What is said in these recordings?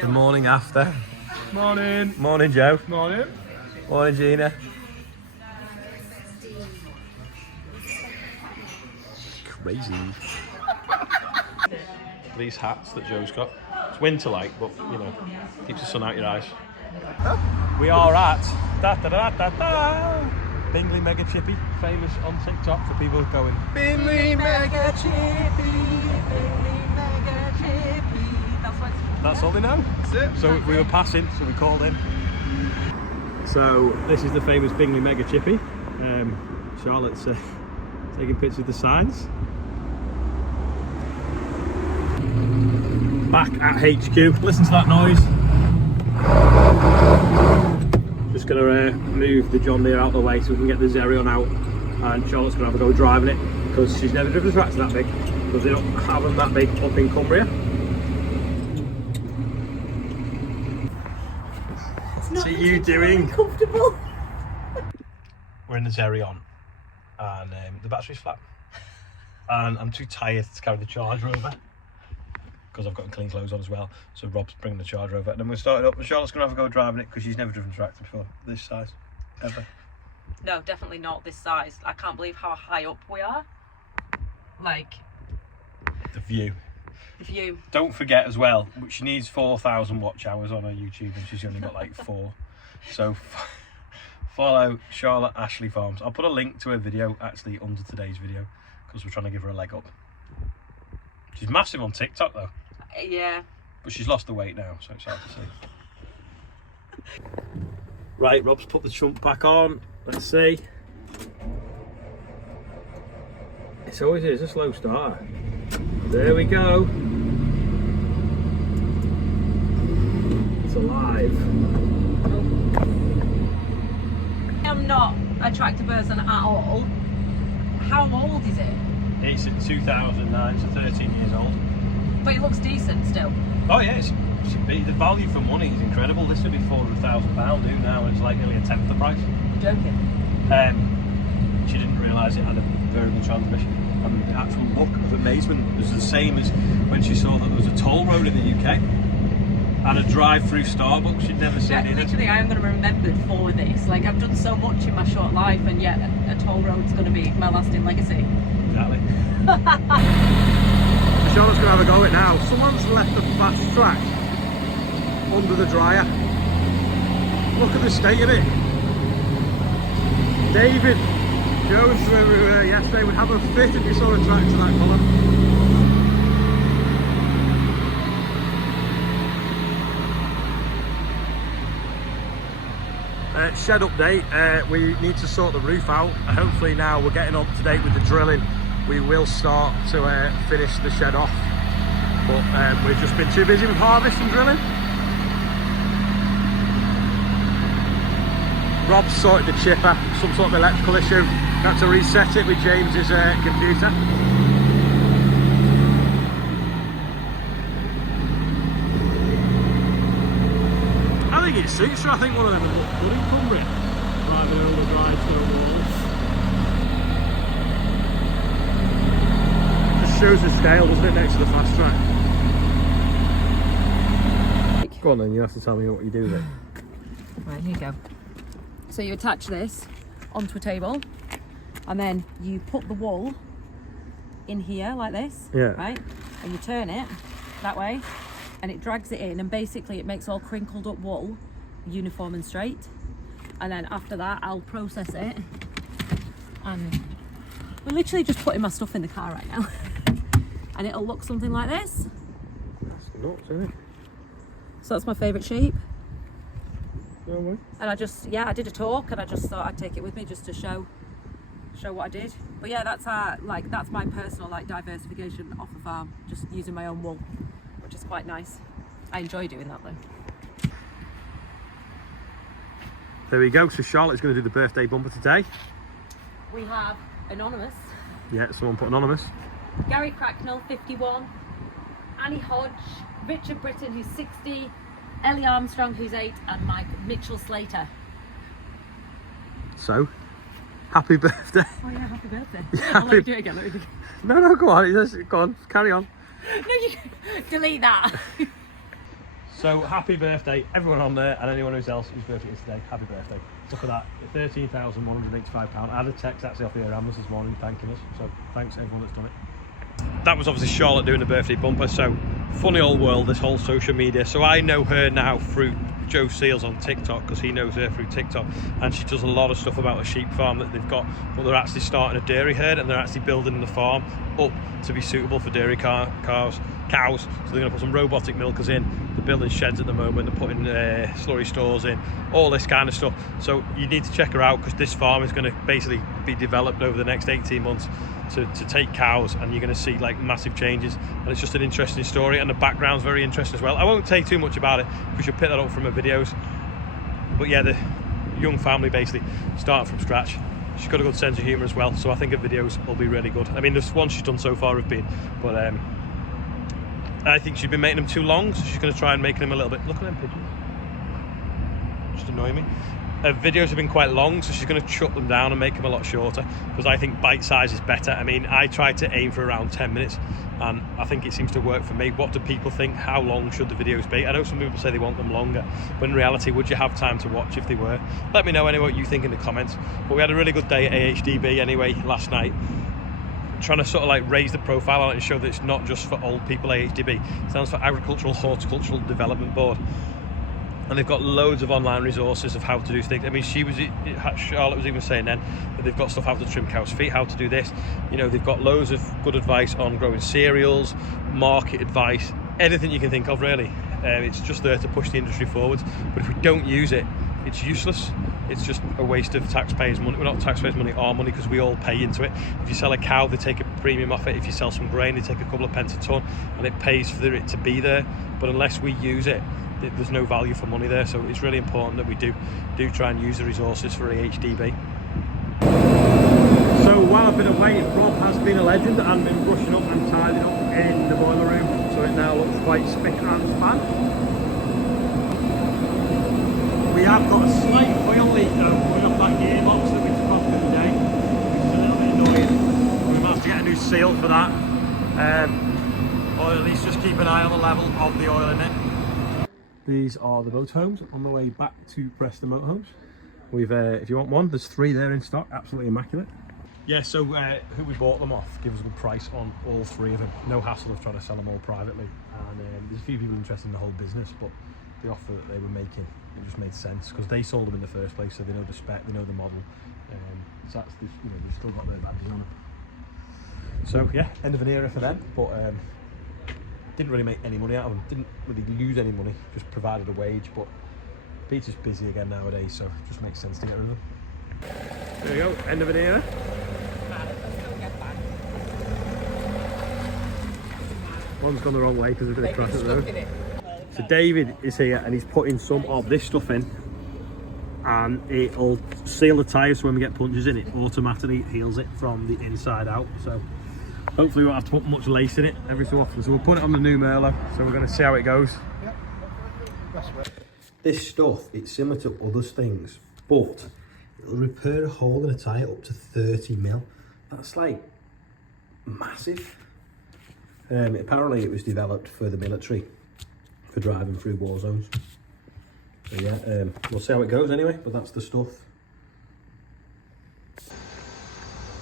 The morning after. Morning. Morning, Joe. Morning. Morning, Gina. Crazy. These hats that Joe's got. It's winter like, but you know, keeps the sun out your eyes. We are at Bingley Mega Chippy, famous on TikTok for people going Bingley Mega Chippy, Bingley Mega Chippy. That's all they know. That's it. So we were passing, so we called in. So this is the famous Bingley Mega Chippy. Charlotte's taking pictures of the signs. Back at HQ. Listen to that noise. Just gonna move the John Deere out of the way so we can get the Xerion out, and Charlotte's gonna have a go driving it because she's never driven a tractor that big, because they don't have them that big up in Cumbria. What are you doing? Comfortable. We're in the Xerion and the battery's flat, and I'm too tired to carry the charger over because I've got clean clothes on as well. So Rob's bringing the charger over, and then we'll start it up, and Charlotte's gonna have a go driving it because she's never driven a tractor before this size ever. No, definitely not this size. I can't believe how high up we are. Like The view. the view. Don't forget as well, she needs 4,000 watch hours on her YouTube and she's only got like 4. So follow Charlotte Ashley Farms. I'll put a link to her video actually under today's video because we're trying to give her a leg up. She's massive on TikTok though. Yeah. But she's lost the weight now, so it's hard to see. Right, Rob's put the trunk back on. Let's see. It always is a slow starter. There we go. It's alive. I'm not a tractor person at all. How old is it? It's in 2009, so 13 years old. But it looks decent still. Oh yeah, the value for money is incredible. This would be £400,000 new now, and it's like nearly a tenth the price. You're joking. She didn't realise it had a variable transmission, and the actual look of amazement was the same as when she saw that there was a toll road in the UK and a drive-through Starbucks she'd never seen either. Literally, I am going to be remembered for this. Like, I've done so much in my short life, and yet a toll road's going to be my lasting legacy. Exactly. Charlotte's going to have a go at it now. Someone's left the Fastrac under the dryer. Look at the state of it. David Jones, where we were yesterday, would have a fit if you saw a tractor that colour. Shed update, we need to sort the roof out. Hopefully now we're getting up to date with the drilling. We will start to finish the shed off, but we've just been too busy with harvest and drilling. Rob sorted the chipper, some sort of electrical issue. Had to reset it with James's computer. I think it suits her. I think one of them would look good in Cumbria, driving over dry stone walls. Shows the scale, doesn't it, next to the Fastrac? Go on then, you have to tell me what you do with it. Right, here you go. So you attach this onto a table, and then you put the wool in here like this, yeah, right? And you turn it that way, and it drags it in, and basically it makes all crinkled up wool uniform and straight. And then after that, I'll process it, and we're literally just putting my stuff in the car right now. And it'll look something like this. That's nuts, isn't it? So that's my favourite shape. No way. And I did a talk, and I just thought I'd take it with me just to show what I did. But yeah, that's my personal diversification off the farm, just using my own wool, which is quite nice. I enjoy doing that though. There we go. So Charlotte's going to do the birthday bumper today. We have anonymous. Yeah, someone put anonymous. Gary Cracknell, 51. Annie Hodge, Richard Britton, who's 60. Ellie Armstrong, who's 8, and Mike Mitchell Slater. So, happy birthday. Oh yeah, happy birthday. Yeah, I'll let you do it again. No, go on. Go on, carry on. No, you delete that. So happy birthday, everyone on there, and anyone else whose birthday it is today. Happy birthday. Look at that, £13,185. I had a text actually off the air ambulance this morning thanking us, so thanks everyone that's done it. That was obviously Charlotte doing the birthday bumper, so funny old world, this whole social media. So I know her now through Joe Seals on TikTok, because he knows her through TikTok, and she does a lot of stuff about a sheep farm that they've got, but they're actually starting a dairy herd, and they're actually building the farm up to be suitable for dairy cows. So they're going to put some robotic milkers in, they're building sheds at the moment, they're putting slurry stores in, all this kind of stuff. So you need to check her out, because this farm is going to basically be developed over the next 18 months to take cows, and you're going to see like massive changes, and it's just an interesting story, and the background's very interesting as well. I won't say too much about it because you'll pick that up from her videos, but yeah, the young family basically starting from scratch. She's got a good sense of humour as well, so I think her videos will be really good. I mean, the ones she's done so far have been, but I think she's been making them too long, so she's going to try and make them a little bit. Look at them pigeons, just annoying me. Her videos have been quite long, so she's going to chop them down and make them a lot shorter, because I think bite size is better. I mean, I try to aim for around 10 minutes, and I think it seems to work for me. What do people think? How long should the videos be? I know some people say they want them longer, but in reality, would you have time to watch if they were? Let me know anyway what you think in the comments. But we had a really good day at AHDB anyway last night, trying to sort of like raise the profile on it and show that it's not just for old people. AHDB it stands for Agricultural Horticultural Development Board, and they've got loads of online resources of how to do things. I mean, Charlotte was even saying then that they've got stuff how to trim cows' feet, how to do this. You know, they've got loads of good advice on growing cereals, market advice, anything you can think of really. It's just there to push the industry forwards, but if we don't use it, it's useless. It's just a waste of taxpayers' money. Well, not taxpayers' money, our money, because we all pay into it. If you sell a cow, they take a premium off it. If you sell some grain, they take a couple of pence a tonne, and it pays for it to be there. But unless we use it, there's no value for money there. So it's really important that we do try and use the resources for AHDB. So while I've been away, Rob has been a legend and been brushing up and tidying up in the boiler room, so it now looks quite spick and span. We have got a slight oil leak though, coming off that gearbox that we took off the other day, which is a little bit annoying. We might have to get a new seal for that, or at least just keep an eye on the level of the oil in it. These are the motorhomes on the way back to Preston Motorhomes. We've, if you want one, there's 3 there in stock, absolutely immaculate. Yeah, so who we bought them off give us a good price on all 3 of them. No hassle of trying to sell them all privately, and there's a few people interested in the whole business, but the offer that they were making, it just made sense, because they sold them in the first place, so they know the spec, they know the model, so that's, you know, they've still got their badges on them. So yeah, end of an era for them, but didn't really make any money out of them, didn't really lose any money, just provided a wage. But Peter's busy again nowadays, so it just makes sense to get rid of them. There we go, end of an era. One's gone the wrong way because there's been a crash at the road. So David is here and he's putting some of this stuff in, and it'll seal the tyre, so when we get punches in, it automatically heals it from the inside out. So hopefully we won't have to put much lace in it every so often. So we'll put it on the new Merlot, so we're going to see how it goes. This stuff, it's similar to other things, but it'll repair a hole in a tyre up to 30 mil. That's like massive. Apparently it was developed for the military, for driving through war zones. So yeah, we'll see how it goes anyway, but that's the stuff.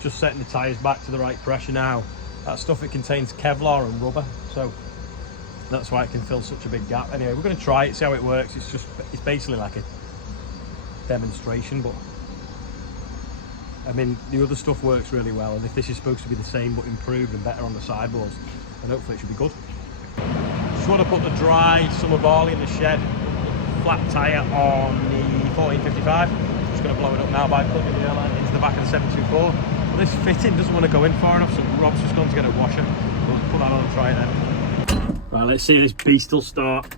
Just setting the tyres back to the right pressure now. That stuff, it contains Kevlar and rubber, so that's why it can fill such a big gap. Anyway, we're going to try it, see how it works. It's basically like a demonstration, but I mean, the other stuff works really well, and if this is supposed to be the same but improved and better on the sideboards, then hopefully it should be good. Just want to put the dry summer barley in the shed, flat tyre on the 1455. Just going to blow it up now by plugging the airline into the back of the 724. But this fitting doesn't want to go in far enough, so Rob's just gone to get a washer. We'll put that on and try it then. Right, let's see if this beast will start.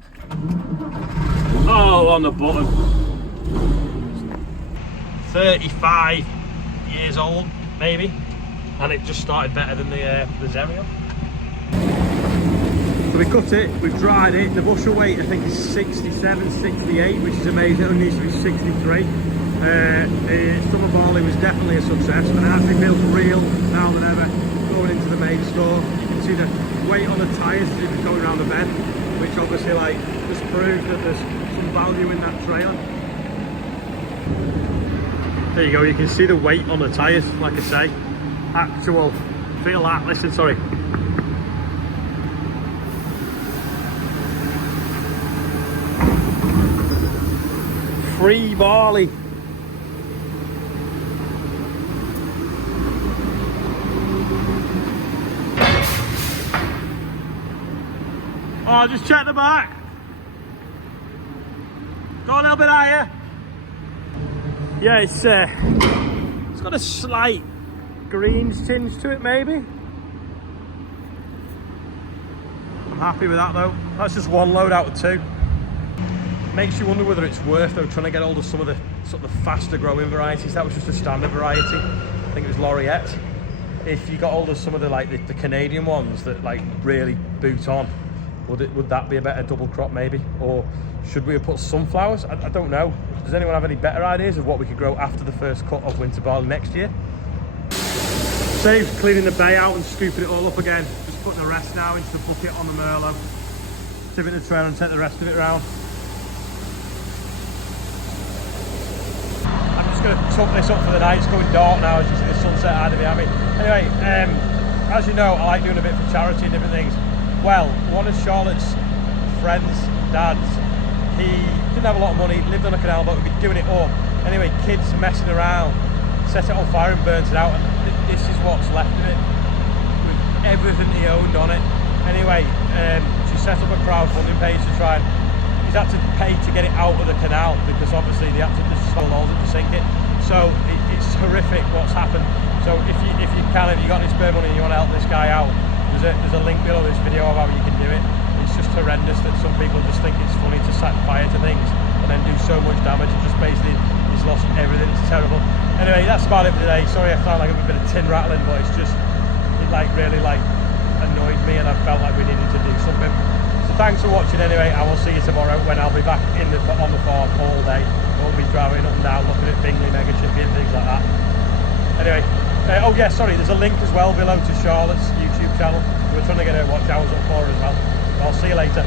Oh, on the bottom. 35 years old, maybe, and it just started better than the Xerion. So we cut it, we've dried it. The bushel weight I think is 67, 68, which is amazing. It only needs to be 63. The summer barley was definitely a success, and it actually feels real now than ever going into the main store. You can see the weight on the tyres as it was going around the bend, which obviously, like, there's prove that there's some value in that trailer. There you go, you can see the weight on the tyres, like I say. Actual, feel that, listen, sorry. Free barley. Oh, just check the back. Go a little bit higher. Yeah, it's got a slight greens tinge to it, maybe. I'm happy with that though. That's just one load out of 2. Makes you wonder whether it's worth though trying to get hold of some of the sort of faster growing varieties. That was just a standard variety. I think it was Laureate. If you got hold of some of the the Canadian ones that like really boot on, would that be a better double crop maybe? Or should we have put sunflowers? I don't know. Does anyone have any better ideas of what we could grow after the first cut of winter barley next year? Saves cleaning the bay out and scooping it all up again. Just putting the rest now into the bucket on the Merlot. Tip it in the trailer and take the rest of it round. I'm just going to tuck this up for the night. It's going dark now as you see the sunset hiding behind me. Anyway, as you know, I like doing a bit for charity and different things. Well, one of Charlotte's friends, dads, he didn't have a lot of money, lived on a canal boat, we'd be doing it up. Anyway, kids messing around, set it on fire and burnt it out, and this is what's left of it, with everything he owned on it. Anyway, she set up a crowdfunding page to try and, he's had to pay to get it out of the canal, because obviously they had to just swell holes to sink it. So it's horrific what's happened. So if you got any spare money and you want to help this guy out, there's a link below this video of how you can do it. It's just horrendous that some people just think it's funny to set fire to things and then do so much damage and just basically he's lost everything. It's terrible. Anyway, that's about it for today. Sorry I sound like a bit of tin rattling, but it's just it really annoyed me and I felt like we needed to do something. So thanks for watching anyway. I will see you tomorrow when I'll be back on the farm all day. We'll be driving up and down looking at Bingley, Mega Chippy and things like that. Anyway, oh yeah, sorry, there's a link as well below to Charlotte's YouTube channel. We're trying to get her watch hours up for her as well. I'll see you later.